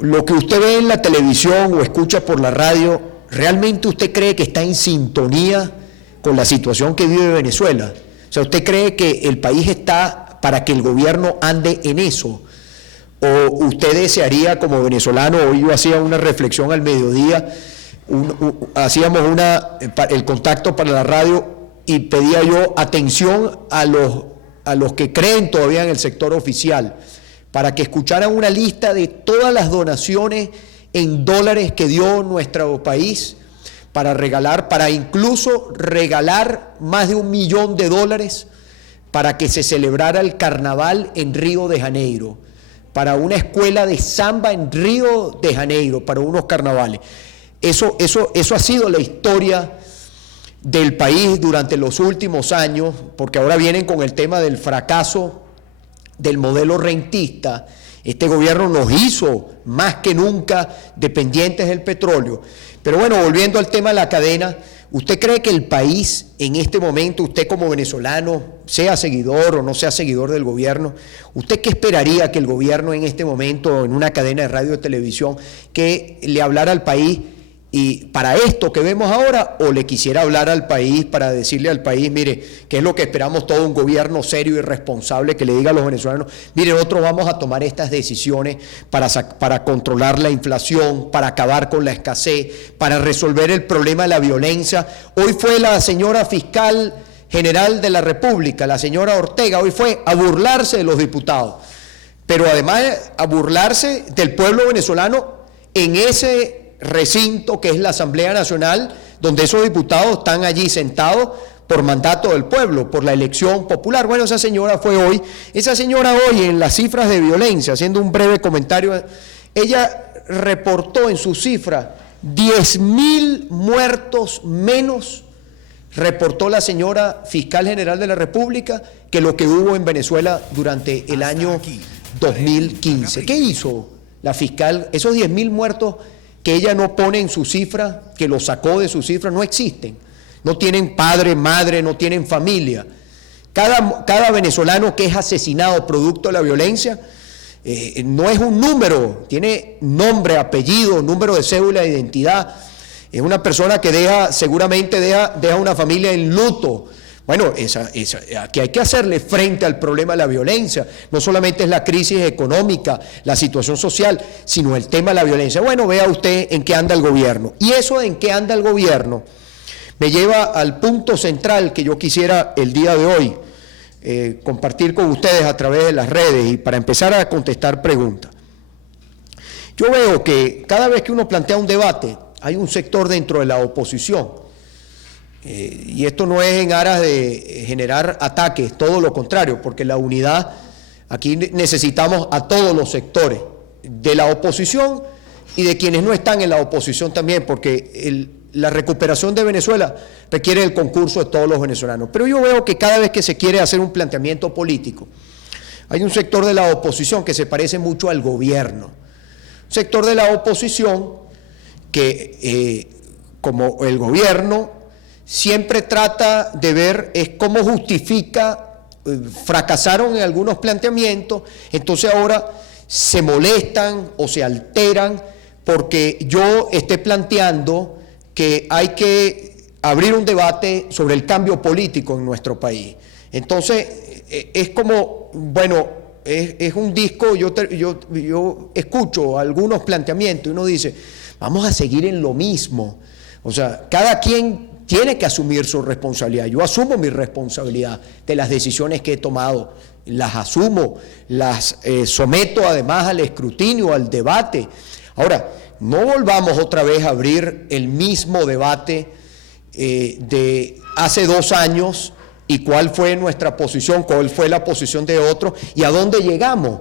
lo que usted ve en la televisión o escucha por la radio, ¿realmente usted cree que está en sintonía con la situación que vive Venezuela? O sea, ¿usted cree que el país está para que el gobierno ande en eso? ¿O usted desearía como venezolano? Hoy yo hacía una reflexión al mediodía, hacíamos el contacto para la radio y pedía yo atención a los que creen todavía en el sector oficial, para que escucharan una lista de todas las donaciones en dólares que dio nuestro país para incluso regalar más de $1 millón para que se celebrara el carnaval en Río de Janeiro, para una escuela de samba en Río de Janeiro, para unos carnavales. Eso ha sido la historia del país durante los últimos años, porque ahora vienen con el tema del fracaso del modelo rentista. Este gobierno nos hizo más que nunca dependientes del petróleo. Pero bueno, volviendo al tema de la cadena, ¿usted cree que el país en este momento, usted como venezolano, sea seguidor o no sea seguidor del gobierno, usted qué esperaría que el gobierno en este momento, en una cadena de radio y televisión, que le hablara al país y para esto que vemos ahora, o le quisiera hablar al país para decirle al país, mire, que es lo que esperamos todo un gobierno serio y responsable, que le diga a los venezolanos, mire, nosotros vamos a tomar estas decisiones para controlar la inflación, para acabar con la escasez, para resolver el problema de la violencia? Hoy fue la señora fiscal general de la República, la señora Ortega, hoy fue a burlarse de los diputados, pero además a burlarse del pueblo venezolano en ese recinto que es la Asamblea Nacional, donde esos diputados están allí sentados por mandato del pueblo, por la elección popular. Bueno, esa señora hoy en las cifras de violencia, haciendo un breve comentario, ella reportó en su cifra 10.000 muertos menos, reportó la señora fiscal general de la República, que lo que hubo en Venezuela durante el año 2015. ¿Qué hizo la fiscal? Esos 10.000 muertos que ella no pone en su cifra, que lo sacó de su cifra, no existen. No tienen padre, madre, no tienen familia. Cada venezolano que es asesinado producto de la violencia no es un número, tiene nombre, apellido, número de cédula de identidad. Es una persona que seguramente deja una familia en luto. Bueno, que hay que hacerle frente al problema de la violencia. No solamente es la crisis económica, la situación social, sino el tema de la violencia. Bueno, vea usted en qué anda el gobierno. Y eso en qué anda el gobierno me lleva al punto central que yo quisiera el día de hoy compartir con ustedes a través de las redes y para empezar a contestar preguntas. Yo veo que cada vez que uno plantea un debate, hay un sector dentro de la oposición, y esto no es en aras de generar ataques, todo lo contrario, porque la unidad, aquí necesitamos a todos los sectores, de la oposición y de quienes no están en la oposición también, porque la recuperación de Venezuela requiere el concurso de todos los venezolanos. Pero yo veo que cada vez que se quiere hacer un planteamiento político, hay un sector de la oposición que se parece mucho al gobierno, un sector de la oposición que, como el gobierno, siempre trata de ver cómo justifica, fracasaron en algunos planteamientos, entonces ahora se molestan o se alteran porque yo esté planteando que hay que abrir un debate sobre el cambio político en nuestro país. Entonces, es como, bueno, es un disco, yo escucho algunos planteamientos y uno dice, vamos a seguir en lo mismo. O sea, cada quien tiene que asumir su responsabilidad. Yo asumo mi responsabilidad de las decisiones que he tomado, las asumo, las someto además al escrutinio, al debate. Ahora, no volvamos otra vez a abrir el mismo debate de hace 2 años y cuál fue nuestra posición, cuál fue la posición de otros y a dónde llegamos,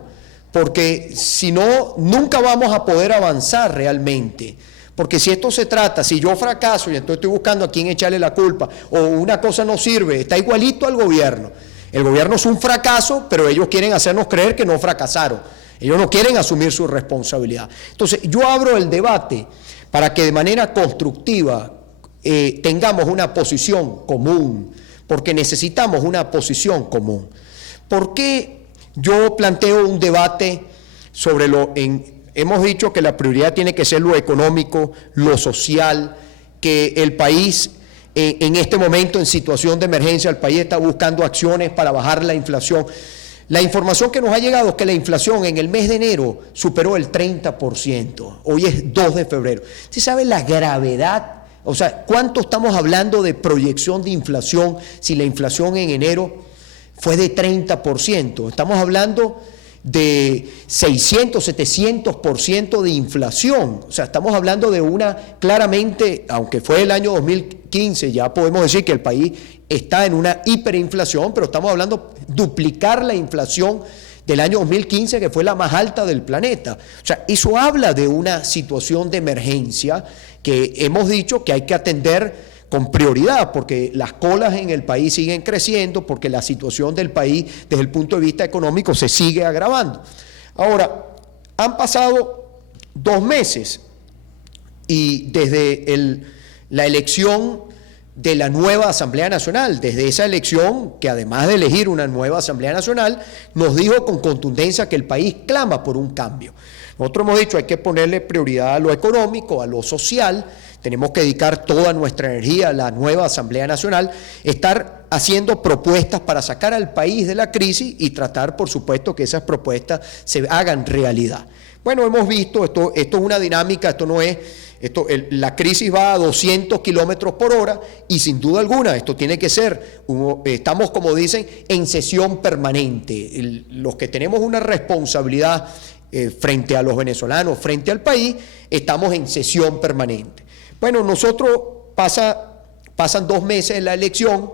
porque si no, nunca vamos a poder avanzar realmente. Porque si esto se trata, si yo fracaso y entonces estoy buscando a quién echarle la culpa, o una cosa no sirve, está igualito al gobierno. El gobierno es un fracaso, pero ellos quieren hacernos creer que no fracasaron. Ellos no quieren asumir su responsabilidad. Entonces, yo abro el debate para que de manera constructiva tengamos una posición común, porque necesitamos una posición común. ¿Por qué yo planteo un debate sobre hemos dicho que la prioridad tiene que ser lo económico, lo social, que el país en este momento en situación de emergencia, el país está buscando acciones para bajar la inflación. La información que nos ha llegado es que la inflación en el mes de enero superó el 30%, hoy es 2 de febrero. ¿Usted sabe la gravedad? O sea, ¿cuánto estamos hablando de proyección de inflación si la inflación en enero fue de 30%? Estamos hablando de 600, 700% de inflación. O sea, estamos hablando de una, claramente, aunque fue el año 2015, ya podemos decir que el país está en una hiperinflación, pero estamos hablando de duplicar la inflación del año 2015, que fue la más alta del planeta. O sea, eso habla de una situación de emergencia que hemos dicho que hay que atender con prioridad, porque las colas en el país siguen creciendo, porque la situación del país desde el punto de vista económico se sigue agravando. Ahora, han pasado 2 meses y desde la elección de la nueva Asamblea Nacional, desde esa elección, que además de elegir una nueva Asamblea Nacional, nos dijo con contundencia que el país clama por un cambio. Nosotros hemos dicho hay que ponerle prioridad a lo económico, a lo social, tenemos que dedicar toda nuestra energía a la nueva Asamblea Nacional, estar haciendo propuestas para sacar al país de la crisis y tratar, por supuesto, que esas propuestas se hagan realidad. Bueno, hemos visto, esto es una dinámica, esto no es... la crisis va a 200 kilómetros por hora y sin duda alguna esto tiene que ser, estamos como dicen, en sesión permanente. Los que tenemos una responsabilidad frente a los venezolanos, frente al país, estamos en sesión permanente. Bueno, nosotros pasan 2 meses en la elección,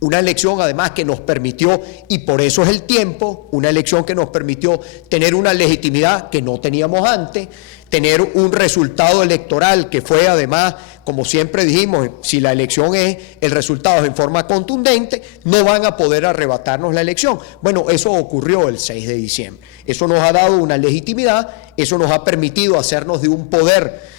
una elección además que nos permitió, y por eso es el tiempo, una elección que nos permitió tener una legitimidad que no teníamos antes, tener un resultado electoral que fue además, como siempre dijimos, si la elección es el resultado en forma contundente, no van a poder arrebatarnos la elección. Bueno, eso ocurrió el 6 de diciembre. Eso nos ha dado una legitimidad, eso nos ha permitido hacernos de un poder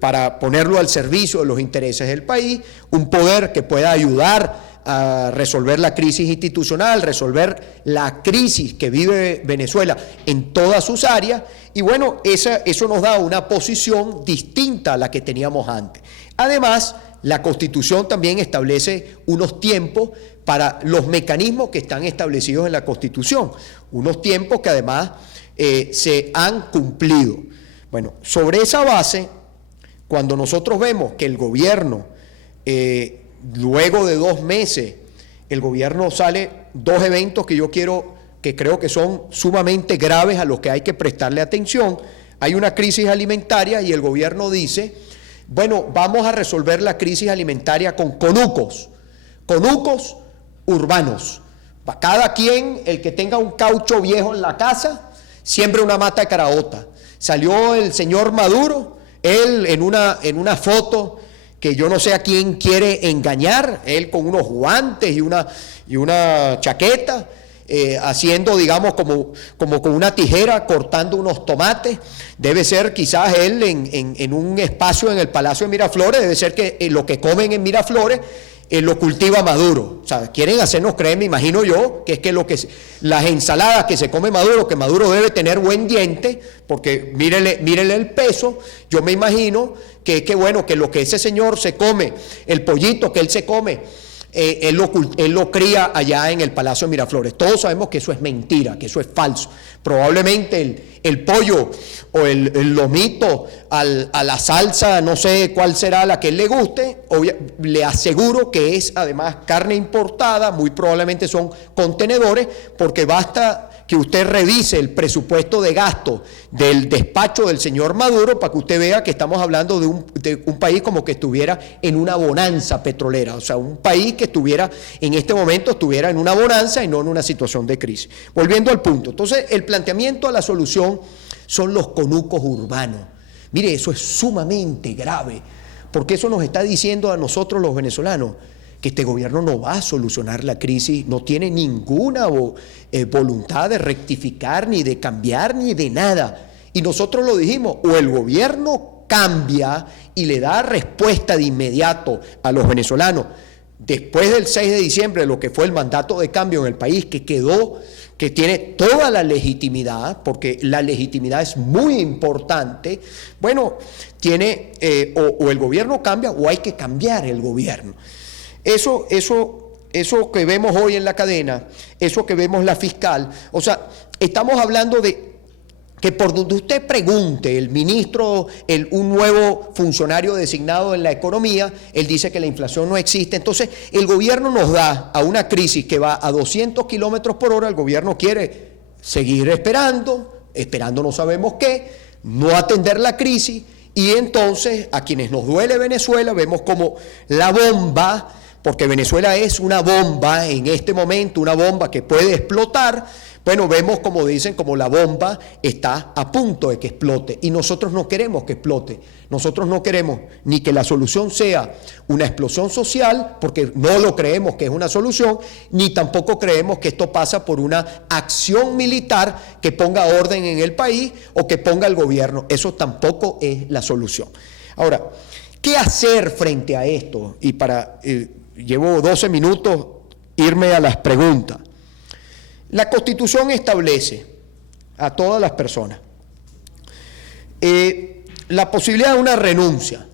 para ponerlo al servicio de los intereses del país, un poder que pueda ayudar a resolver la crisis institucional, resolver la crisis que vive Venezuela en todas sus áreas, y bueno, eso nos da una posición distinta a la que teníamos antes. Además, la Constitución también establece unos tiempos para los mecanismos que están establecidos en la Constitución, unos tiempos que además se han cumplido. Bueno, sobre esa base, cuando nosotros vemos que el gobierno, luego de 2 meses, el gobierno sale 2 eventos que creo que son sumamente graves a los que hay que prestarle atención. Hay una crisis alimentaria y el gobierno dice, bueno, vamos a resolver la crisis alimentaria con conucos urbanos. Para cada quien, el que tenga un caucho viejo en la casa, siembre una mata de caraota. Salió el señor Maduro, él en una foto que yo no sé a quién quiere engañar, él con unos guantes y una chaqueta, haciendo, digamos, como con una tijera, cortando unos tomates. Debe ser quizás él en un espacio en el Palacio de Miraflores, debe ser que lo que comen en Miraflores lo cultiva Maduro. O sea, quieren hacernos creer, me imagino yo, que es que las ensaladas que se come Maduro, que Maduro debe tener buen diente, porque mírele el peso, yo me imagino que bueno, que lo que ese señor se come, el pollito que él se come, él lo cría allá en el Palacio de Miraflores. Todos sabemos que eso es mentira, que eso es falso. Probablemente el pollo o el lomito a la salsa, no sé cuál será la que él le guste, le aseguro que es además carne importada, muy probablemente son contenedores, porque basta que usted revise el presupuesto de gasto del despacho del señor Maduro para que usted vea que estamos hablando de un país como que estuviera en una bonanza petrolera, o sea, un país que en este momento estuviera en una bonanza y no en una situación de crisis. Volviendo al punto, entonces el planteamiento a la solución son los conucos urbanos. Mire, eso es sumamente grave, porque eso nos está diciendo a nosotros los venezolanos que este gobierno no va a solucionar la crisis, no tiene ninguna voluntad de rectificar, ni de cambiar, ni de nada. Y nosotros lo dijimos, o el gobierno cambia y le da respuesta de inmediato a los venezolanos, después del 6 de diciembre, lo que fue el mandato de cambio en el país, que quedó que tiene toda la legitimidad, porque la legitimidad es muy importante, bueno, tiene o el gobierno cambia o hay que cambiar el gobierno. Eso que vemos hoy en la cadena, eso que vemos la fiscal, o sea, estamos hablando de que por donde usted pregunte, el ministro, un nuevo funcionario designado en la economía, él dice que la inflación no existe. Entonces, el gobierno nos da a una crisis que va a 200 kilómetros por hora, el gobierno quiere seguir esperando no sabemos qué, no atender la crisis, y entonces a quienes nos duele Venezuela vemos como la bomba, porque Venezuela es una bomba en este momento, una bomba que puede explotar. Bueno, vemos como dicen, como la bomba está a punto de que explote, y nosotros no queremos que explote. Nosotros no queremos ni que la solución sea una explosión social, porque no lo creemos que es una solución, ni tampoco creemos que esto pasa por una acción militar que ponga orden en el país o que ponga el gobierno. Eso tampoco es la solución. Ahora, ¿qué hacer frente a esto? Y llevo 12 minutos irme a las preguntas. La Constitución establece a todas las personas la posibilidad de una renuncia.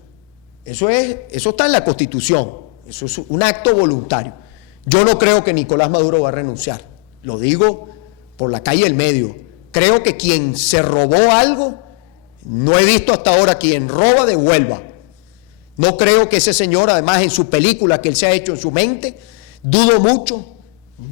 Eso está en la Constitución, eso es un acto voluntario. Yo no creo que Nicolás Maduro va a renunciar, lo digo por la calle del medio. Creo que quien se robó algo, no he visto hasta ahora quien roba devuelva. No creo que ese señor, además en su película que él se ha hecho en su mente, dudo mucho.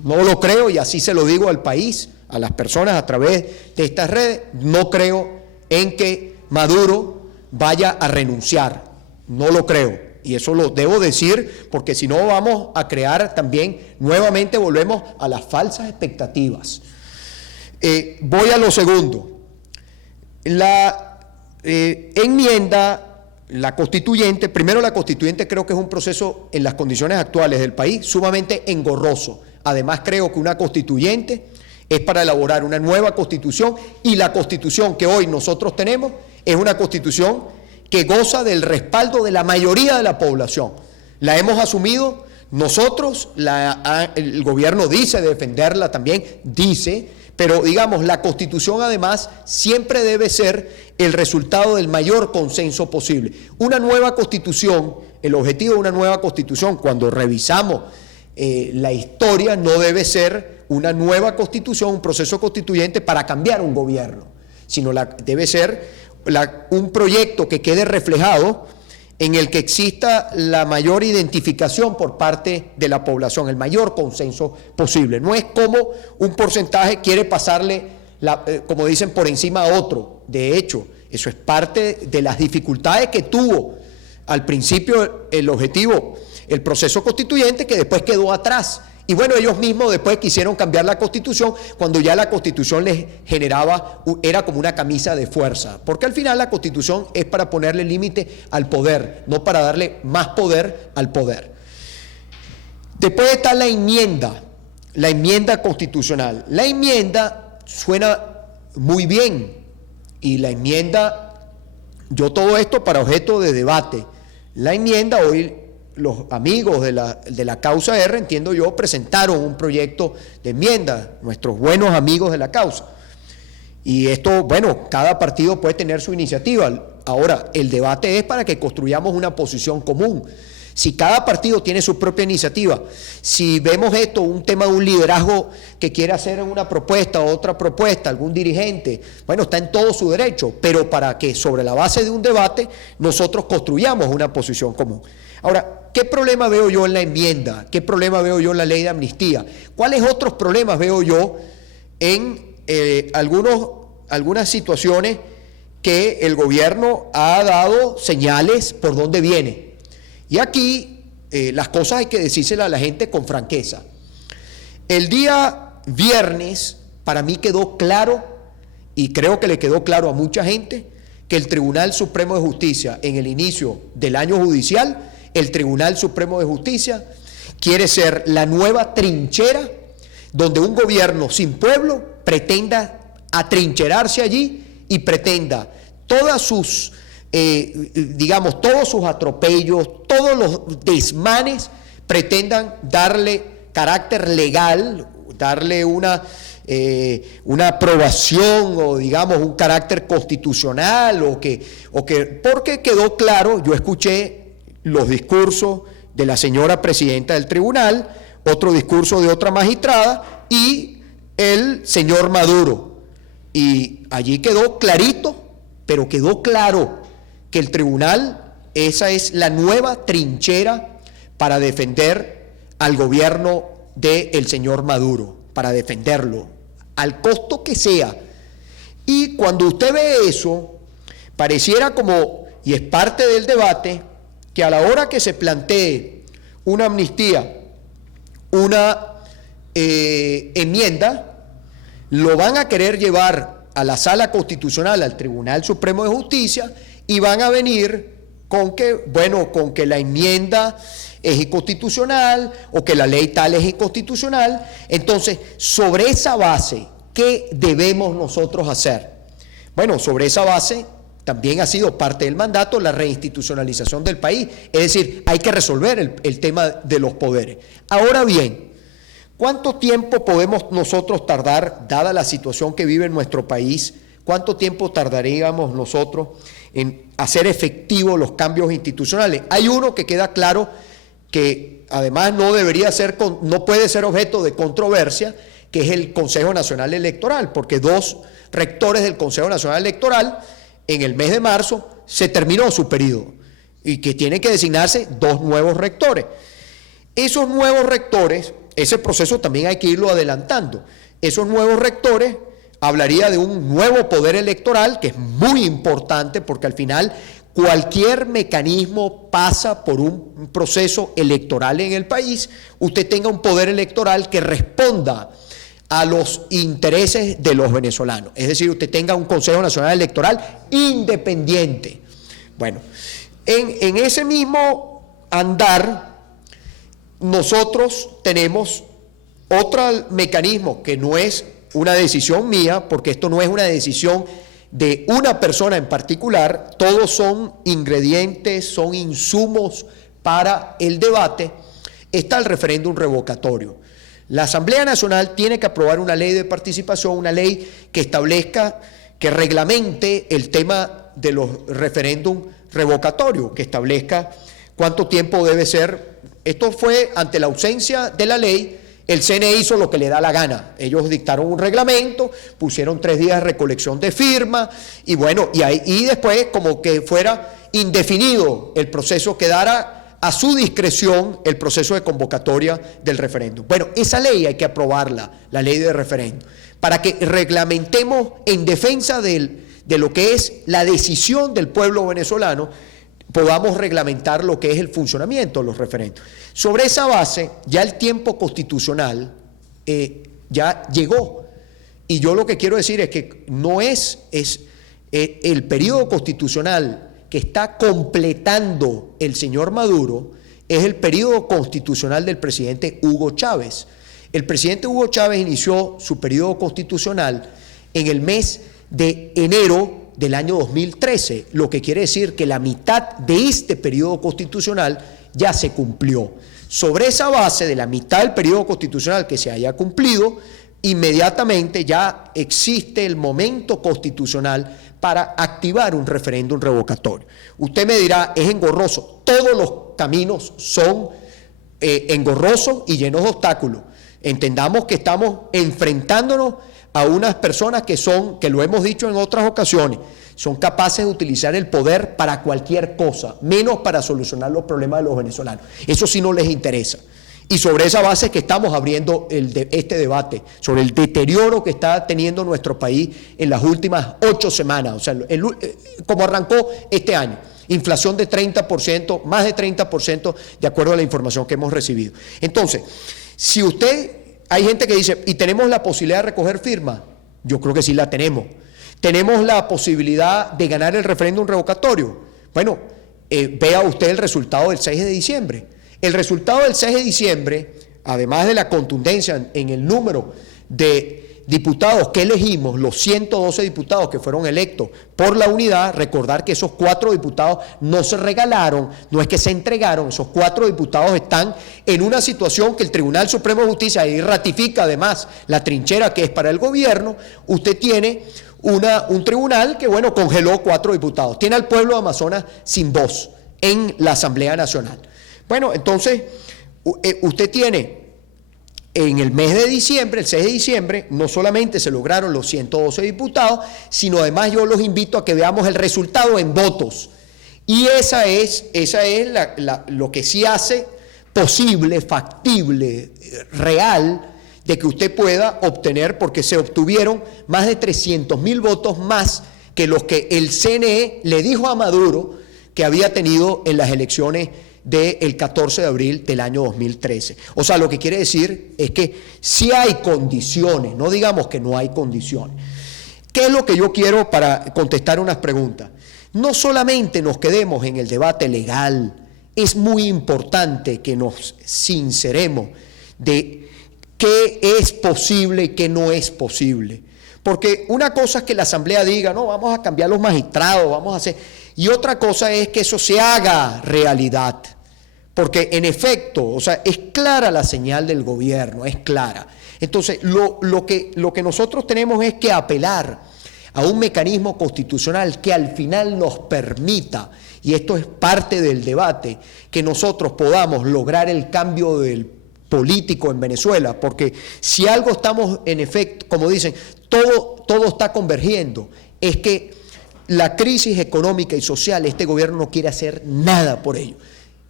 No lo creo, y así se lo digo al país, a las personas a través de estas redes. No creo en que Maduro vaya a renunciar, no lo creo, y eso lo debo decir porque si no vamos a crear también, nuevamente volvemos a las falsas expectativas. Voy a lo segundo. La enmienda, la constituyente, primero la constituyente creo que es un proceso en las condiciones actuales del país sumamente engorroso. Además creo que una constituyente es para elaborar una nueva constitución, y la constitución que hoy nosotros tenemos es una constitución que goza del respaldo de la mayoría de la población. La hemos asumido nosotros, el gobierno dice defenderla también, pero digamos, la constitución además siempre debe ser el resultado del mayor consenso posible. Una nueva constitución, el objetivo de una nueva constitución, cuando revisamos la historia, no debe ser una nueva constitución, un proceso constituyente para cambiar un gobierno, sino debe ser un proyecto que quede reflejado en el que exista la mayor identificación por parte de la población, el mayor consenso posible. No es como un porcentaje quiere pasarle, como dicen, por encima a otro. De hecho, eso es parte de las dificultades que tuvo al principio el objetivo, el proceso constituyente, que después quedó atrás. Y bueno, ellos mismos después quisieron cambiar la Constitución cuando ya la Constitución les generaba, era como una camisa de fuerza, porque al final la Constitución es para ponerle límite al poder, no para darle más poder al poder. Después está la enmienda constitucional. La enmienda suena muy bien, y la enmienda, yo todo esto para objeto de debate. La enmienda, hoy los amigos de la causa R, entiendo yo, presentaron un proyecto de enmienda, nuestros buenos amigos de la causa. Y esto, bueno, cada partido puede tener su iniciativa. Ahora, el debate es para que construyamos una posición común. Si cada partido tiene su propia iniciativa, si vemos esto, un tema de un liderazgo que quiere hacer una propuesta o otra propuesta, algún dirigente, bueno, está en todo su derecho, pero para que sobre la base de un debate nosotros construyamos una posición común. Ahora, ¿qué problema veo yo en la enmienda? ¿Qué problema veo yo en la ley de amnistía? ¿Cuáles otros problemas veo yo en algunas situaciones que el gobierno ha dado señales por dónde viene? Y aquí las cosas hay que decírselas a la gente con franqueza. El día viernes para mí quedó claro, y creo que le quedó claro a mucha gente, que el Tribunal Supremo de Justicia, en el inicio del año judicial, el Tribunal Supremo de Justicia quiere ser la nueva trinchera donde un gobierno sin pueblo pretenda atrincherarse allí y pretenda todas sus, todos sus atropellos, todos los desmanes, pretendan darle carácter legal, darle una una aprobación o digamos un carácter constitucional porque quedó claro, yo escuché los discursos de la señora presidenta del tribunal, otro discurso de otra magistrada y el señor Maduro. Y allí quedó clarito, pero quedó claro que el tribunal, esa es la nueva trinchera para defender al gobierno del señor Maduro, para defenderlo, al costo que sea. Y cuando usted ve eso, pareciera como, y es parte del debate, que a la hora que se plantee una amnistía, una enmienda, lo van a querer llevar a la Sala Constitucional, al Tribunal Supremo de Justicia, y van a venir con que la enmienda es inconstitucional o que la ley tal es inconstitucional. Entonces, sobre esa base, ¿qué debemos nosotros hacer? Bueno, sobre esa base también ha sido parte del mandato la reinstitucionalización del país, es decir, hay que resolver el tema de los poderes. Ahora bien, ¿cuánto tiempo podemos nosotros tardar, dada la situación que vive en nuestro país, cuánto tiempo tardaríamos nosotros en hacer efectivos los cambios institucionales? Hay uno que queda claro que además no puede ser objeto de controversia, que es el Consejo Nacional Electoral, porque 2 rectores del Consejo Nacional Electoral en el mes de marzo se terminó su periodo y que tienen que designarse 2 nuevos rectores. Esos nuevos rectores, ese proceso también hay que irlo adelantando. Esos nuevos rectores hablaría de un nuevo poder electoral que es muy importante porque al final cualquier mecanismo pasa por un proceso electoral en el país. Usted tenga un poder electoral que responda a los intereses de los venezolanos. Es decir, usted tenga un Consejo Nacional Electoral independiente. Bueno, en ese mismo andar, nosotros tenemos otro mecanismo que no es una decisión mía, porque esto no es una decisión de una persona en particular, todos son ingredientes, son insumos para el debate. Está el referéndum revocatorio. La Asamblea Nacional tiene que aprobar una ley de participación, una ley que establezca, que reglamente el tema de los referéndum revocatorios, que establezca cuánto tiempo debe ser. Esto fue ante la ausencia de la ley, el CNE hizo lo que le da la gana. Ellos dictaron un reglamento, pusieron 3 días de recolección de firmas y bueno, y después como que fuera indefinido el proceso, quedara a su discreción el proceso de convocatoria del referéndum. Bueno, esa ley hay que aprobarla, la ley de referéndum, para que reglamentemos en defensa de lo que es la decisión del pueblo venezolano, podamos reglamentar lo que es el funcionamiento de los referéndums. Sobre esa base, ya el tiempo constitucional ya llegó. Y yo lo que quiero decir es que no es el periodo constitucional que está completando el señor Maduro, es el periodo constitucional del presidente Hugo Chávez. El presidente Hugo Chávez inició su periodo constitucional en el mes de enero del año 2013, lo que quiere decir que la mitad de este periodo constitucional ya se cumplió. Sobre esa base de la mitad del periodo constitucional que se haya cumplido, inmediatamente ya existe el momento constitucional para activar un referéndum revocatorio. Usted me dirá, es engorroso. Todos los caminos son engorrosos y llenos de obstáculos. Entendamos que estamos enfrentándonos a unas personas que lo hemos dicho en otras ocasiones, son capaces de utilizar el poder para cualquier cosa, menos para solucionar los problemas de los venezolanos. Eso sí no les interesa. Y sobre esa base es que estamos abriendo este debate, sobre el deterioro que está teniendo nuestro país en las últimas 8 semanas, o sea, como arrancó este año. Inflación de 30%, más de 30%, de acuerdo a la información que hemos recibido. Entonces, si hay gente que dice, ¿y tenemos la posibilidad de recoger firmas? Yo creo que sí la tenemos. ¿Tenemos la posibilidad de ganar el referéndum revocatorio? Bueno, vea usted el resultado del 6 de diciembre. El resultado del 6 de diciembre, además de la contundencia en el número de diputados que elegimos, los 112 diputados que fueron electos por la unidad, recordar que esos 4 diputados no se regalaron, no es que se entregaron, esos 4 diputados están en una situación que el Tribunal Supremo de Justicia, y ratifica además la trinchera que es para el gobierno. Usted tiene un tribunal que, bueno, congeló 4 diputados, tiene al pueblo de Amazonas sin voz en la Asamblea Nacional. Bueno, entonces, usted tiene en el mes de diciembre, el 6 de diciembre, no solamente se lograron los 112 diputados, sino además yo los invito a que veamos el resultado en votos. Y esa es lo que sí hace posible, factible, real, de que usted pueda obtener, porque se obtuvieron más de 300.000 votos más que los que el CNE le dijo a Maduro que había tenido en las elecciones del 14 de abril del año 2013. O sea, lo que quiere decir es que sí hay condiciones, no digamos que no hay condiciones. ¿Qué es lo que yo quiero para contestar unas preguntas? No solamente nos quedemos en el debate legal, es muy importante que nos sinceremos de qué es posible y qué no es posible. Porque una cosa es que la Asamblea diga, no, vamos a cambiar los magistrados, vamos a hacer... Y otra cosa es que eso se haga realidad. Porque en efecto, o sea, es clara la señal del gobierno, es clara. Entonces, lo que nosotros tenemos es que apelar a un mecanismo constitucional que al final nos permita, y esto es parte del debate, que nosotros podamos lograr el cambio del político en Venezuela, porque si algo estamos en efecto, como dicen, todo está convergiendo, es que la crisis económica y social, este gobierno no quiere hacer nada por ello.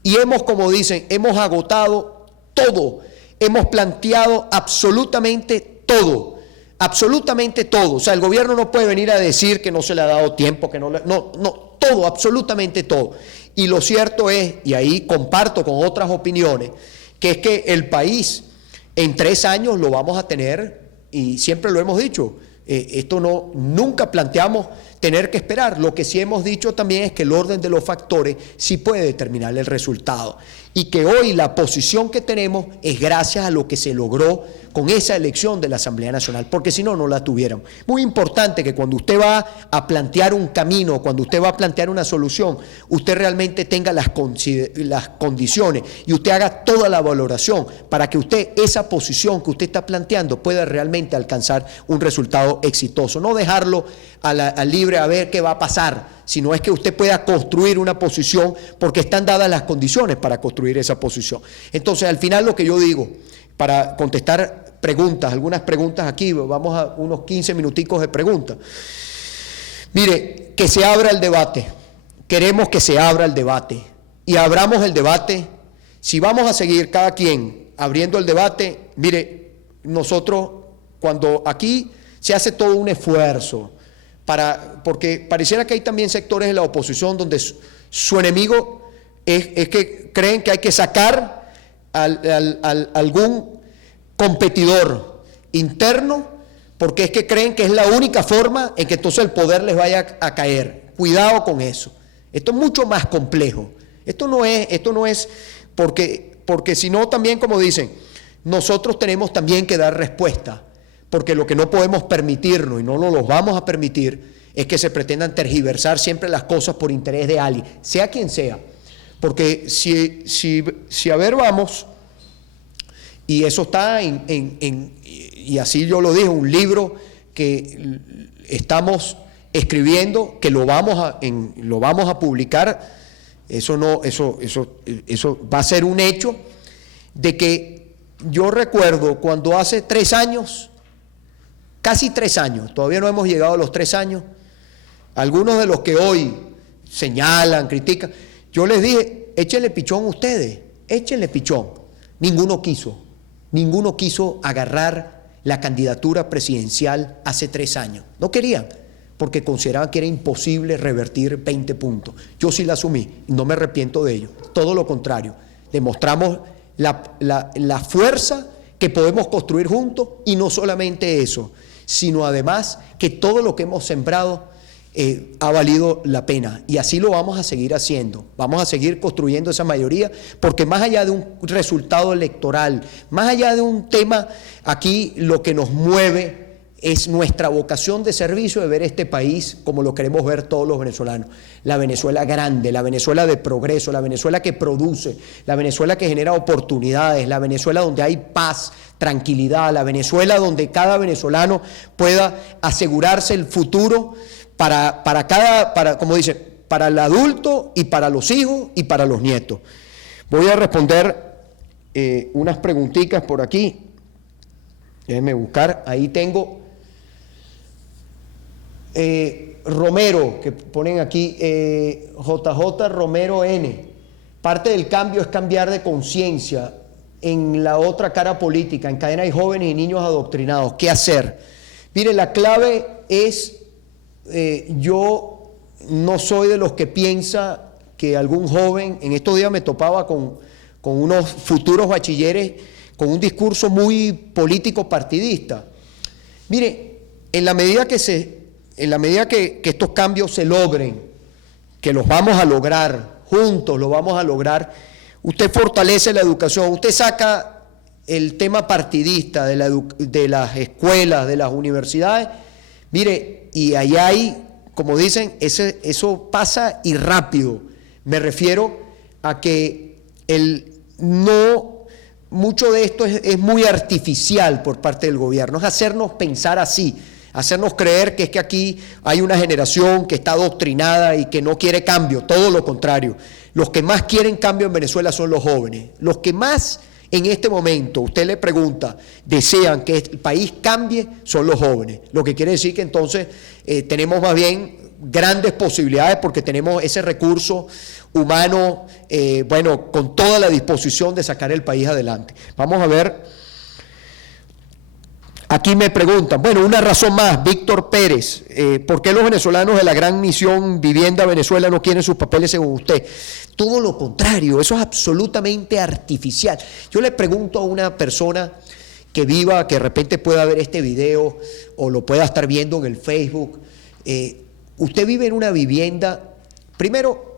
Y como dicen, hemos agotado todo, hemos planteado absolutamente todo, o sea, el gobierno no puede venir a decir que no se le ha dado tiempo, que no, todo, absolutamente todo. Y lo cierto es, y ahí comparto con otras opiniones, que es que el país en 3 años lo vamos a tener, y siempre lo hemos dicho, nunca planteamos tener que esperar. Lo que sí hemos dicho también es que el orden de los factores sí puede determinar el resultado, y que hoy la posición que tenemos es gracias a lo que se logró con esa elección de la Asamblea Nacional, porque si no, no la tuviéramos. Muy importante que cuando usted va a plantear un camino, cuando usted va a plantear una solución, usted realmente tenga las condiciones y usted haga toda la valoración para que usted, esa posición que usted está planteando, pueda realmente alcanzar un resultado exitoso. No dejarlo al libre a ver qué va a pasar, sino es que usted pueda construir una posición porque están dadas las condiciones para construir esa posición. Entonces, al final lo que yo digo, para contestar preguntas, algunas preguntas aquí, vamos a unos 15 minuticos de preguntas. Mire, que se abra el debate, queremos que se abra el debate, y abramos el debate. Si vamos a seguir cada quien abriendo el debate, mire, nosotros cuando aquí se hace todo un esfuerzo, porque pareciera que hay también sectores de la oposición donde su enemigo es que creen que hay que sacar algún competidor interno, porque es que creen que es la única forma en que entonces el poder les vaya a caer. Cuidado con eso. Esto es mucho más complejo. Esto no es porque si no también, como dicen, nosotros tenemos también que dar respuesta. Porque lo que no podemos permitirnos, y no nos los vamos a permitir, es que se pretendan tergiversar siempre las cosas por interés de alguien, sea quien sea. Porque si a ver vamos, y eso está y así yo lo dije, un libro que estamos escribiendo, que lo vamos a publicar, eso va a ser un hecho, de que yo recuerdo cuando hace 3 años, casi 3 años, todavía no hemos llegado a los 3 años, algunos de los que hoy señalan, critican, yo les dije, échenle pichón ustedes, échenle pichón. Ninguno quiso agarrar la candidatura presidencial hace 3 años, no querían, porque consideraban que era imposible revertir 20 puntos. Yo sí la asumí, no me arrepiento de ello, todo lo contrario, demostramos la fuerza que podemos construir juntos, y no solamente eso, sino además que todo lo que hemos sembrado ha valido la pena, y así lo vamos a seguir haciendo. Vamos a seguir construyendo esa mayoría, porque más allá de un resultado electoral, más allá de un tema, aquí lo que nos mueve es nuestra vocación de servicio de ver este país como lo queremos ver todos los venezolanos. La Venezuela grande, la Venezuela de progreso, la Venezuela que produce, la Venezuela que genera oportunidades, la Venezuela donde hay paz, tranquilidad, la Venezuela donde cada venezolano pueda asegurarse el futuro como dice, para el adulto y para los hijos y para los nietos. Voy a responder unas preguntitas por aquí. Déjenme buscar, ahí tengo Romero, que ponen aquí, JJ Romero N. Parte del cambio es cambiar de conciencia. En la otra cara política, en cadena hay jóvenes y niños adoctrinados. ¿Qué hacer? Mire, la clave es, yo no soy de los que piensa que algún joven, en estos días me topaba con unos futuros bachilleres con un discurso muy político partidista. Mire, en la medida que estos cambios se logren, que los vamos a lograr, juntos lo vamos a lograr, usted fortalece la educación, usted saca el tema partidista de las escuelas, de las universidades, mire, y allá hay, como dicen, eso pasa y rápido. Me refiero a que mucho de esto es muy artificial por parte del gobierno, es hacernos pensar así, hacernos creer que es que aquí hay una generación que está adoctrinada y que no quiere cambio, todo lo contrario. Los que más quieren cambio en Venezuela son los jóvenes, los que más en este momento, usted le pregunta, desean que el país cambie, son los jóvenes, lo que quiere decir que entonces tenemos más bien grandes posibilidades porque tenemos ese recurso humano, con toda la disposición de sacar el país adelante. Vamos a ver. Aquí me preguntan, una razón más, Víctor Pérez, ¿por qué los venezolanos de la gran misión Vivienda Venezuela no quieren sus papeles según usted? Todo lo contrario, eso es absolutamente artificial. Yo le pregunto a una persona que viva, que de repente pueda ver este video o lo pueda estar viendo en el Facebook, usted vive en una vivienda, primero,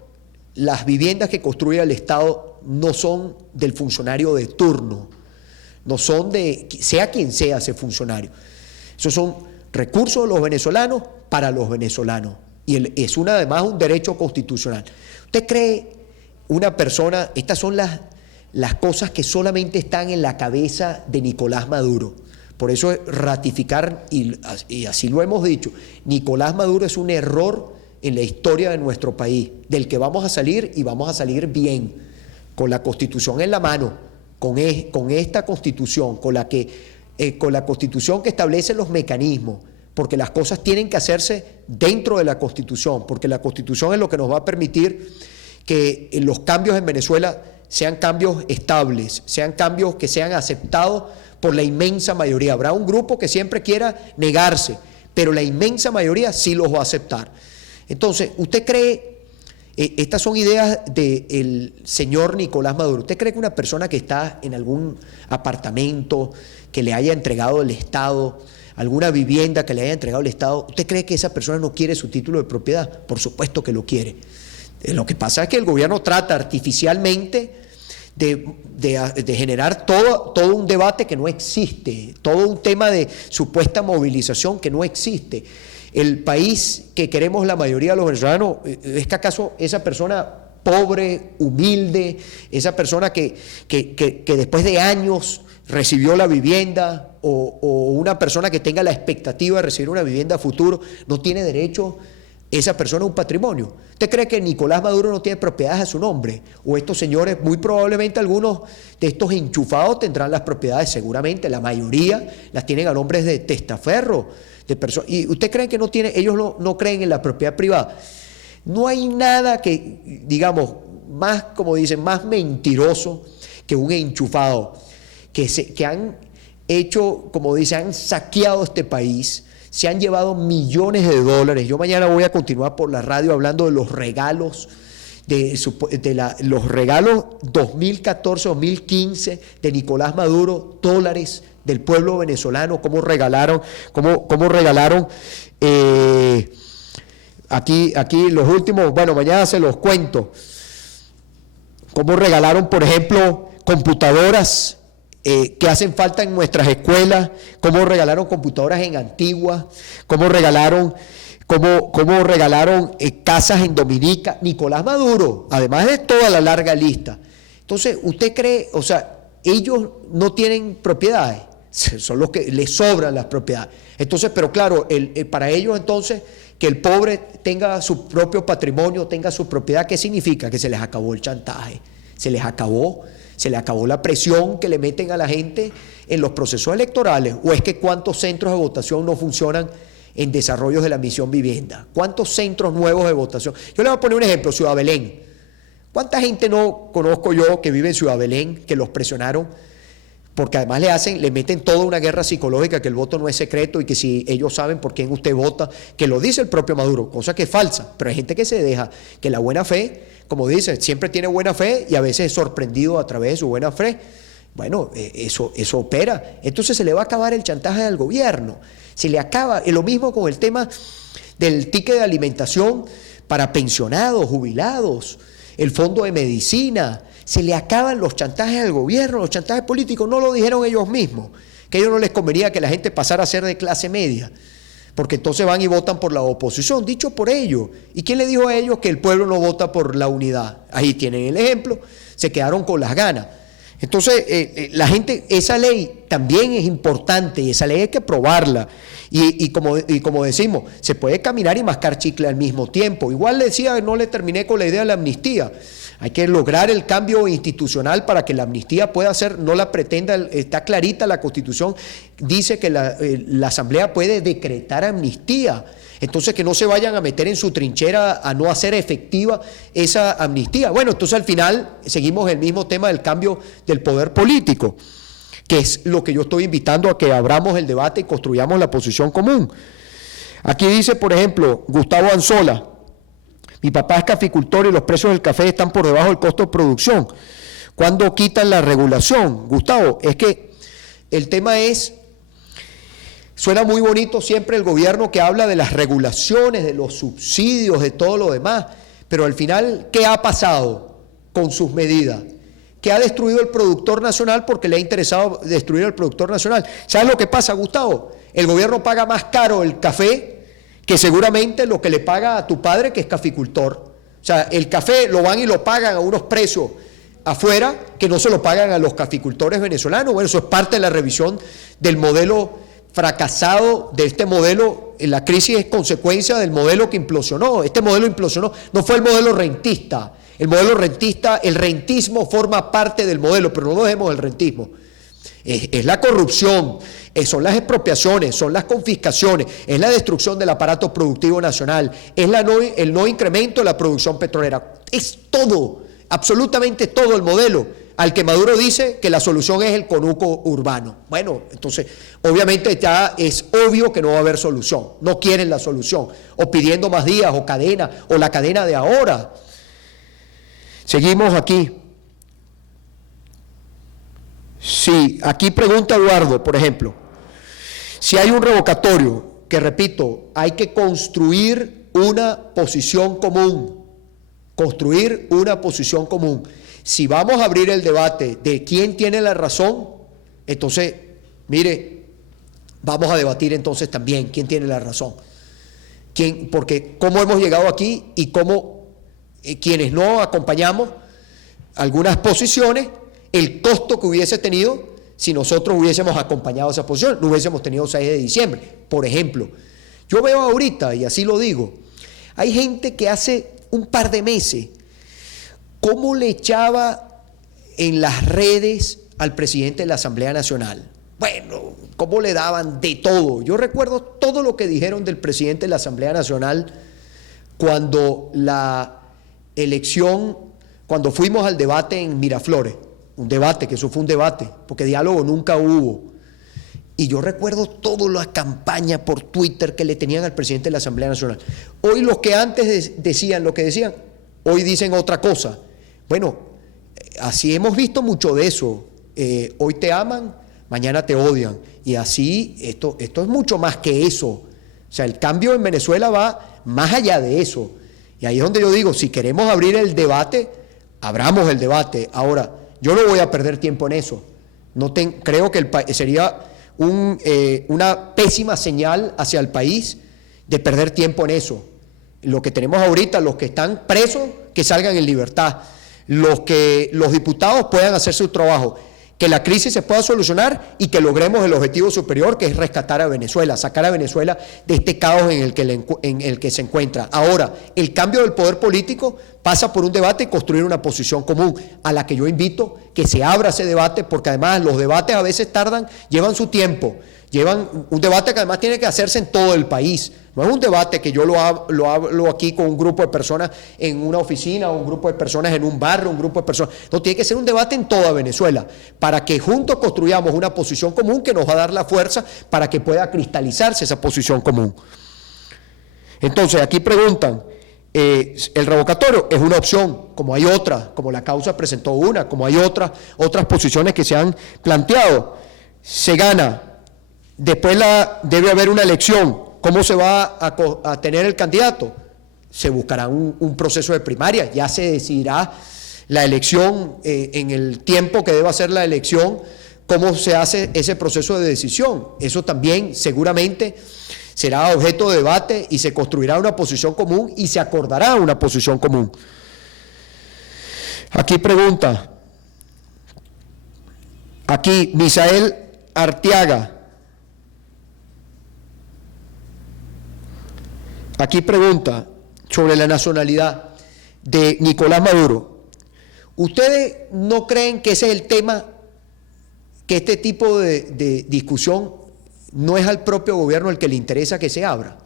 las viviendas que construye el Estado no son del funcionario de turno, no son sea quien sea ese funcionario. Esos son recursos de los venezolanos para los venezolanos. Y es además un derecho constitucional. ¿Usted cree una persona, estas son las cosas que solamente están en la cabeza de Nicolás Maduro? Por eso es ratificar, y así lo hemos dicho, Nicolás Maduro es un error en la historia de nuestro país, del que vamos a salir y vamos a salir bien, con la Constitución en la mano. Con esta Constitución, con la Constitución que establece los mecanismos, porque las cosas tienen que hacerse dentro de la Constitución, porque la Constitución es lo que nos va a permitir que los cambios en Venezuela sean cambios estables, sean cambios que sean aceptados por la inmensa mayoría. Habrá un grupo que siempre quiera negarse, pero la inmensa mayoría sí los va a aceptar. Entonces, ¿usted cree? Estas son ideas del señor Nicolás Maduro. ¿Usted cree que una persona que está en algún apartamento que le haya entregado el Estado, alguna vivienda que le haya entregado el Estado, usted cree que esa persona no quiere su título de propiedad? Por supuesto que lo quiere. Lo que pasa es que el gobierno trata artificialmente de generar todo un debate que no existe, todo un tema de supuesta movilización que no existe. El país que queremos la mayoría de los venezolanos, ¿es que acaso esa persona pobre, humilde, esa persona que después de años recibió la vivienda o una persona que tenga la expectativa de recibir una vivienda a futuro, no tiene derecho esa persona a un patrimonio? ¿Usted cree que Nicolás Maduro no tiene propiedades a su nombre? O estos señores, muy probablemente algunos de estos enchufados tendrán las propiedades, seguramente la mayoría las tienen a nombres de testaferro, de personas. ¿Y usted cree que ellos no creen en la propiedad privada? No hay nada que, digamos, más, como dicen, más mentiroso que un enchufado, que han hecho, como dicen, han saqueado este país, se han llevado millones de dólares. Yo mañana voy a continuar por la radio hablando de los regalos, los regalos 2014-2015 de Nicolás Maduro, dólares del pueblo venezolano, cómo regalaron aquí los últimos, mañana se los cuento, cómo regalaron, por ejemplo, computadoras que hacen falta en nuestras escuelas, cómo regalaron computadoras en Antigua, cómo regalaron casas en Dominica, Nicolás Maduro, además de toda la larga lista. Entonces, ¿usted cree, o sea, ellos no tienen propiedades? Son los que les sobran las propiedades. Entonces, pero claro, para ellos entonces, que el pobre tenga su propio patrimonio, tenga su propiedad, ¿qué significa? Que se les acabó el chantaje, se les acabó la presión que le meten a la gente en los procesos electorales. ¿O es que cuántos centros de votación no funcionan en desarrollos de la misión vivienda? ¿Cuántos centros nuevos de votación? Yo le voy a poner un ejemplo, Ciudad Belén. ¿Cuánta gente no conozco yo que vive en Ciudad Belén, que los presionaron? Porque además le meten toda una guerra psicológica, que el voto no es secreto y que si ellos saben por quién usted vota, que lo dice el propio Maduro, cosa que es falsa, pero hay gente que se deja, que la buena fe, como dice, siempre tiene buena fe y a veces es sorprendido a través de su buena fe. Bueno, eso opera. Entonces se le va a acabar el chantaje al gobierno, se le acaba, es lo mismo con el tema del ticket de alimentación para pensionados, jubilados, el fondo de medicina. Se le acaban los chantajes al gobierno, los chantajes políticos, no lo dijeron ellos mismos, que a ellos no les convenía que la gente pasara a ser de clase media, porque entonces van y votan por la oposición, dicho por ellos. ¿Y quién le dijo a ellos que el pueblo no vota por la unidad? Ahí tienen el ejemplo, se quedaron con las ganas. Entonces, la gente, esa ley también es importante y esa ley hay que aprobarla. Y como decimos, se puede caminar y mascar chicle al mismo tiempo. Igual le decía, no le terminé con la idea de la amnistía. Hay que lograr el cambio institucional para que la amnistía pueda ser, no la pretenda, está clarita la Constitución, dice que la Asamblea puede decretar amnistía. Entonces que no se vayan a meter en su trinchera a no hacer efectiva esa amnistía. Bueno, entonces al final seguimos el mismo tema del cambio del poder político, que es lo que yo estoy invitando a que abramos el debate y construyamos la posición común. Aquí dice, por ejemplo, Gustavo Anzola: mi papá es caficultor y los precios del café están por debajo del costo de producción. ¿Cuándo quitan la regulación? Gustavo, es que el tema es, suena muy bonito siempre el gobierno que habla de las regulaciones, de los subsidios, de todo lo demás, pero al final, ¿qué ha pasado con sus medidas? Que ha destruido el productor nacional porque le ha interesado destruir al productor nacional. ¿Sabes lo que pasa, Gustavo? El gobierno paga más caro el café que seguramente lo que le paga a tu padre, que es caficultor. O sea, el café lo van y lo pagan a unos precios afuera que no se lo pagan a los caficultores venezolanos. Bueno, eso es parte de la revisión del modelo fracasado, de este modelo. La crisis es consecuencia del modelo que implosionó. Este modelo implosionó, no fue el modelo rentista. El modelo rentista, el rentismo forma parte del modelo, pero no dejemos el rentismo. Es la corrupción, son las expropiaciones, son las confiscaciones, es la destrucción del aparato productivo nacional, es el no incremento de la producción petrolera. Es todo, absolutamente todo el modelo al que Maduro dice que la solución es el conuco urbano. Bueno, entonces, obviamente ya es obvio que no va a haber solución, no quieren la solución, o pidiendo más días, o cadena, o la cadena de ahora. Seguimos aquí. Sí, aquí pregunta Eduardo, por ejemplo, si hay un revocatorio, que repito, hay que construir una posición común, Si vamos a abrir el debate de quién tiene la razón, entonces, mire, vamos a debatir entonces también quién tiene la razón. Porque cómo hemos llegado aquí y cómo quienes no acompañamos algunas posiciones, el costo que hubiese tenido si nosotros hubiésemos acompañado esa posición, no hubiésemos tenido 6 de diciembre, por ejemplo. Yo veo ahorita, y así lo digo, hay gente que hace un par de meses, cómo le echaba en las redes al presidente de la Asamblea Nacional. Bueno, cómo le daban de todo. Yo recuerdo todo lo que dijeron del presidente de la Asamblea Nacional cuando la elección, cuando fuimos al debate en Miraflores. Un debate, que eso fue un debate, porque diálogo nunca hubo. Y yo recuerdo toda la campaña por Twitter que le tenían al presidente de la Asamblea Nacional. Hoy los que antes decían lo que decían, hoy dicen otra cosa. Bueno, así hemos visto mucho de eso. Hoy te aman, mañana te odian. Y así, esto es mucho más que eso. O sea, el cambio en Venezuela va más allá de eso. Y ahí es donde yo digo, si queremos abrir el debate, abramos el debate. Ahora, yo no voy a perder tiempo en eso. Creo que sería una pésima señal hacia el país de perder tiempo en eso. Lo que tenemos ahorita, los que están presos, que salgan en libertad. Los diputados puedan hacer su trabajo. Que la crisis se pueda solucionar y que logremos el objetivo superior, que es rescatar a Venezuela, sacar a Venezuela de este caos en el que se encuentra. Ahora, el cambio del poder político pasa por un debate y construir una posición común, a la que yo invito que se abra ese debate, porque además los debates a veces llevan su tiempo, llevan un debate que además tiene que hacerse en todo el país. No es un debate que yo lo hablo aquí con un grupo de personas en una oficina, o un grupo de personas en un barrio, un grupo de personas. No, tiene que ser un debate en toda Venezuela, para que juntos construyamos una posición común que nos va a dar la fuerza para que pueda cristalizarse esa posición común. Entonces, aquí preguntan, el revocatorio es una opción, como hay otra, como la causa presentó una, como hay otras posiciones que se han planteado. Se gana, después debe haber una elección. ¿Cómo se va a tener el candidato? Se buscará un proceso de primaria, ya se decidirá la elección en el tiempo que deba ser la elección, cómo se hace ese proceso de decisión. Eso también seguramente será objeto de debate y se construirá una posición común y se acordará una posición común. Aquí pregunta, aquí Misael Arteaga. Aquí pregunta sobre la nacionalidad de Nicolás Maduro. ¿Ustedes no creen que ese es el tema, que este tipo de discusión no es al propio gobierno el que le interesa que se abra?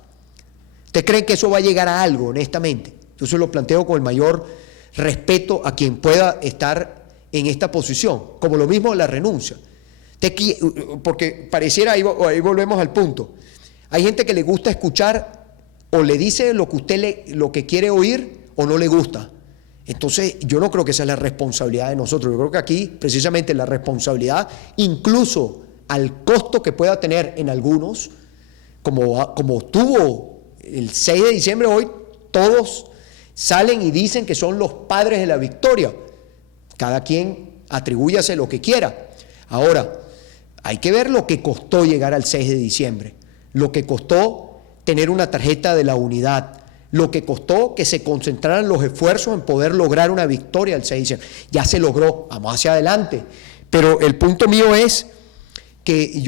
¿Ustedes creen que eso va a llegar a algo, honestamente? Yo se lo planteo con el mayor respeto a quien pueda estar en esta posición, como lo mismo de la renuncia. Porque pareciera, ahí volvemos al punto, hay gente que le gusta escuchar o le dice lo que quiere oír o no le gusta. Entonces yo no creo que esa es la responsabilidad de nosotros. Yo creo que aquí precisamente la responsabilidad, incluso al costo que pueda tener en algunos, como tuvo el 6 de diciembre, hoy todos salen y dicen que son los padres de la victoria. Cada quien atribúyase lo que quiera. Ahora, hay que ver lo que costó llegar al 6 de diciembre, lo que costó tener una tarjeta de la unidad, lo que costó que se concentraran los esfuerzos en poder lograr una victoria el 6 de diciembre. Ya se logró, vamos hacia adelante. Pero el punto mío es que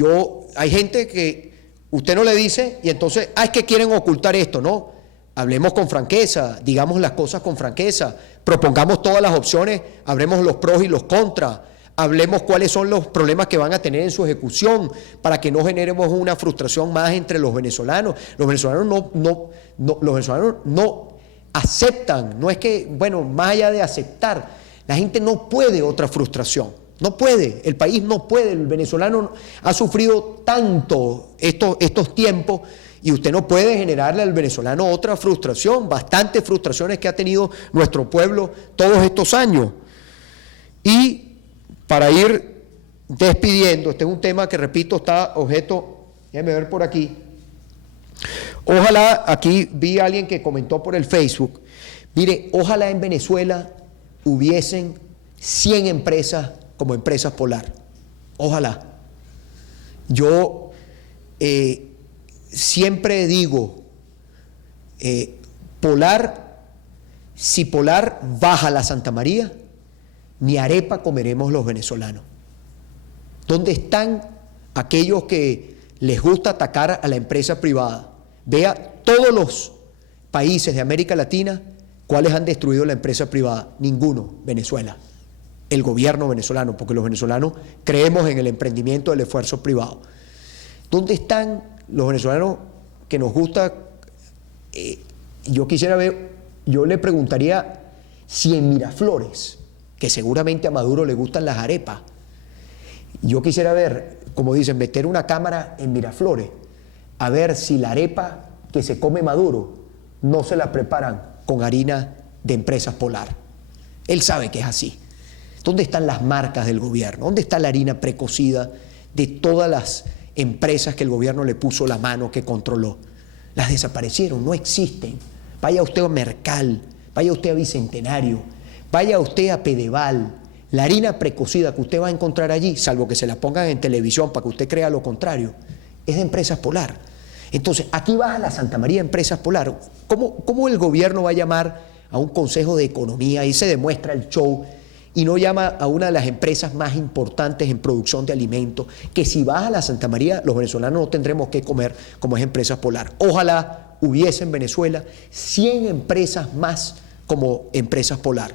hay gente que usted no le dice y entonces, es que quieren ocultar esto, ¿no? Hablemos con franqueza, digamos las cosas con franqueza, propongamos todas las opciones, hablemos los pros y los contras, hablemos cuáles son los problemas que van a tener en su ejecución para que no generemos una frustración más entre los venezolanos. Los venezolanos no aceptan, no es que, bueno, más allá de aceptar, la gente no puede otra frustración, no puede, el país no puede, el venezolano ha sufrido tanto estos tiempos y usted no puede generarle al venezolano otra frustración, bastantes frustraciones que ha tenido nuestro pueblo todos estos años. Y para ir despidiendo, este es un tema que, repito, está objeto, déjenme ver por aquí. Ojalá, aquí vi a alguien que comentó por el Facebook, mire, ojalá en Venezuela hubiesen 100 empresas como Empresas Polar. Ojalá. Yo siempre digo, si Polar baja la Santa María, ni arepa comeremos los venezolanos. ¿Dónde están aquellos que les gusta atacar a la empresa privada? Vea todos los países de América Latina, ¿cuáles han destruido la empresa privada? Ninguno, Venezuela. El gobierno venezolano, porque los venezolanos creemos en el emprendimiento del esfuerzo privado. ¿Dónde están los venezolanos que nos gusta? Yo le preguntaría si en Miraflores, que seguramente a Maduro le gustan las arepas, yo quisiera ver, como dicen, meter una cámara en Miraflores, a ver si la arepa que se come Maduro no se la preparan con harina de Empresas Polar. Él sabe que es así. ¿Dónde están las marcas del gobierno? ¿Dónde está la harina precocida de todas las empresas que el gobierno le puso la mano, que controló? Las desaparecieron, no existen. Vaya usted a Mercal, vaya usted a Bicentenario, vaya usted a Pedeval, La harina precocida que usted va a encontrar allí, salvo que se la pongan en televisión para que usted crea lo contrario, es de Empresas Polar. Entonces, aquí va la Santa María Empresas Polar. ¿Cómo el gobierno va a llamar a un consejo de economía y se demuestra el show y no llama a una de las empresas más importantes en producción de alimentos, que si vas a la Santa María, los venezolanos no tendremos que comer, como es Empresas Polar? Ojalá hubiese en Venezuela 100 empresas más como Empresas Polar.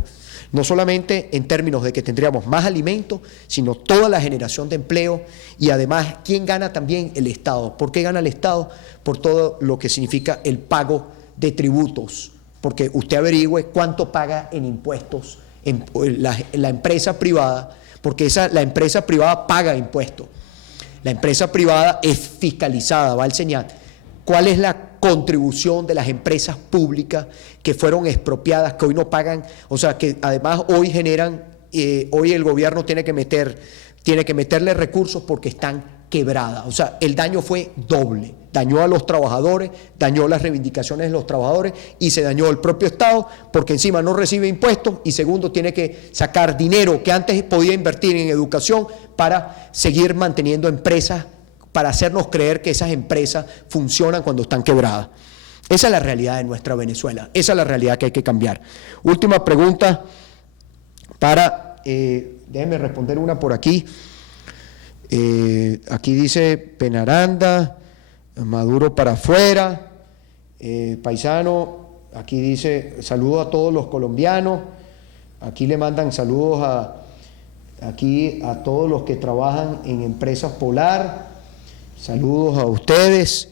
No solamente en términos de que tendríamos más alimentos, sino toda la generación de empleo y además, ¿quién gana también? El Estado. ¿Por qué gana el Estado? Por todo lo que significa el pago de tributos, porque usted averigüe cuánto paga en impuestos en la empresa privada, porque la empresa privada paga impuestos. La empresa privada es fiscalizada, va al señal. ¿Cuál es la contribución de las empresas públicas que fueron expropiadas, que hoy no pagan? O sea, que además hoy generan, hoy el gobierno tiene que meterle recursos porque están quebradas. O sea, el daño fue doble. Dañó a los trabajadores, dañó las reivindicaciones de los trabajadores y se dañó el propio Estado porque encima no recibe impuestos y segundo tiene que sacar dinero que antes podía invertir en educación para seguir manteniendo empresas, para hacernos creer que esas empresas funcionan cuando están quebradas. Esa es la realidad de nuestra Venezuela, esa es la realidad que hay que cambiar. Última pregunta déjenme responder una por aquí. Aquí dice Penaranda, Maduro para afuera, paisano, aquí dice saludos a todos los colombianos, aquí le mandan saludos a todos los que trabajan en Empresas Polar, saludos a ustedes.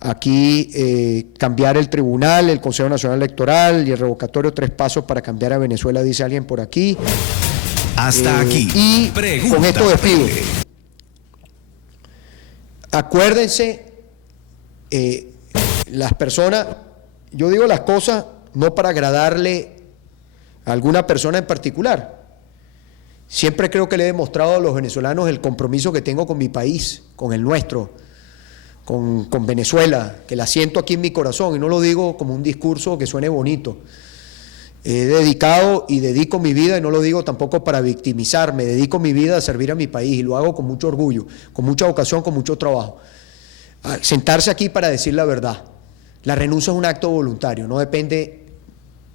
Aquí cambiar el tribunal, el Consejo Nacional Electoral y el revocatorio 3 pasos para cambiar a Venezuela, dice alguien por aquí. Hasta aquí. Y Pregunta, con esto despido. Acuérdense, las personas, yo digo las cosas no para agradarle a alguna persona en particular. Siempre creo que le he demostrado a los venezolanos el compromiso que tengo con mi país, con el nuestro, con Venezuela, que la siento aquí en mi corazón y no lo digo como un discurso que suene bonito. He dedicado y dedico mi vida, y no lo digo tampoco para victimizarme, dedico mi vida a servir a mi país y lo hago con mucho orgullo, con mucha vocación, con mucho trabajo. Sentarse aquí para decir la verdad. La renuncia es un acto voluntario, no depende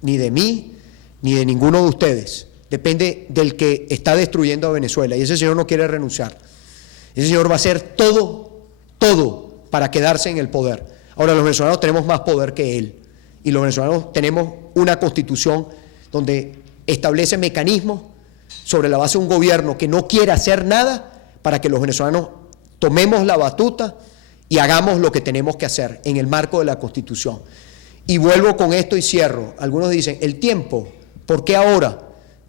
ni de mí ni de ninguno de ustedes, depende del que está destruyendo a Venezuela y ese señor no quiere renunciar. Ese señor va a hacer todo para quedarse en el poder. Ahora, los venezolanos tenemos más poder que él. Y los venezolanos tenemos una constitución donde establece mecanismos sobre la base de un gobierno que no quiere hacer nada para que los venezolanos tomemos la batuta y hagamos lo que tenemos que hacer en el marco de la Constitución. Y vuelvo con esto y cierro. Algunos dicen, el tiempo, ¿por qué ahora?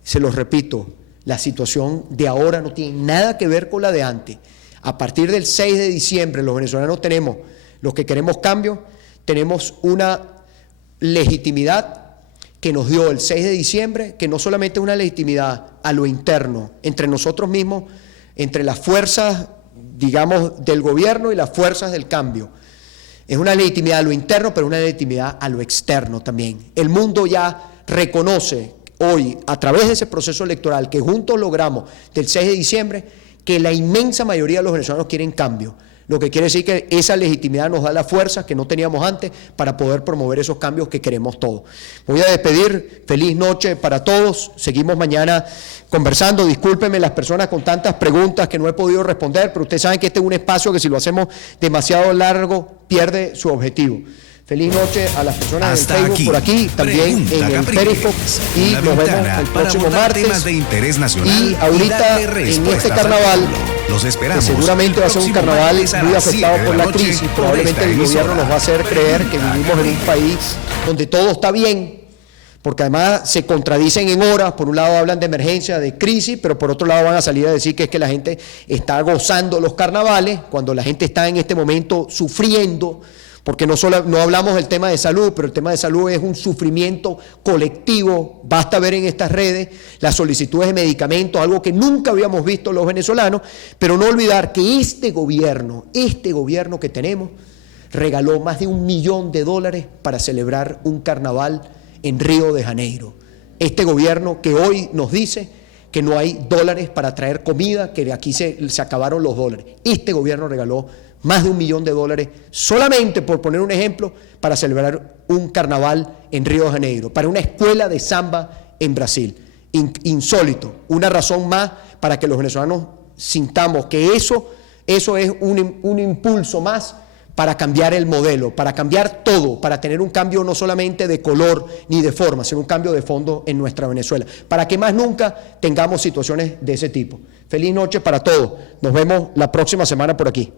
Se los repito, la situación de ahora no tiene nada que ver con la de antes. A partir del 6 de diciembre los venezolanos tenemos, los que queremos cambio, tenemos una legitimidad que nos dio el 6 de diciembre, que no solamente es una legitimidad a lo interno, entre nosotros mismos, entre las fuerzas, digamos, del gobierno y las fuerzas del cambio. Es una legitimidad a lo interno, pero una legitimidad a lo externo también. El mundo ya reconoce hoy, a través de ese proceso electoral que juntos logramos del 6 de diciembre, que la inmensa mayoría de los venezolanos quieren cambio. Lo que quiere decir que esa legitimidad nos da la fuerza que no teníamos antes para poder promover esos cambios que queremos todos. Me voy a despedir, feliz noche para todos, seguimos mañana conversando, discúlpenme las personas con tantas preguntas que no he podido responder, pero ustedes saben que este es un espacio que si lo hacemos demasiado largo pierde su objetivo. Feliz noche a las personas Hasta en Facebook aquí. por aquí, también Pregunta, en el Capriles. Periscope y Una nos vemos ventana el para próximo abordar martes. temas de interés nacional Y ahorita darle en respuestas este al carnaval, pueblo. Los esperamos. que seguramente va a ser un el carnaval próximo martes a muy las afectado 7 por de la noche crisis, por probablemente esta el gobierno emisora. nos va a hacer creer que Pregunta, vivimos en un país donde todo está bien, porque además se contradicen en horas. Por un lado hablan de emergencia, de crisis, pero por otro lado van a salir a decir que es que la gente está gozando los carnavales, cuando la gente está en este momento sufriendo, porque no hablamos del tema de salud, pero el tema de salud es un sufrimiento colectivo. Basta ver en estas redes las solicitudes de medicamentos, algo que nunca habíamos visto los venezolanos, pero no olvidar que este gobierno que tenemos, regaló más de $1 millón para celebrar un carnaval en Río de Janeiro. Este gobierno que hoy nos dice que no hay dólares para traer comida, que aquí se acabaron los dólares. Este gobierno regaló más de $1 millón solamente, por poner un ejemplo, para celebrar un carnaval en Río de Janeiro, para una escuela de samba en Brasil. Insólito, una razón más para que los venezolanos sintamos que eso es un impulso más para cambiar el modelo, para cambiar todo, para tener un cambio no solamente de color ni de forma, sino un cambio de fondo en nuestra Venezuela, para que más nunca tengamos situaciones de ese tipo. Feliz noche para todos. Nos vemos la próxima semana por aquí.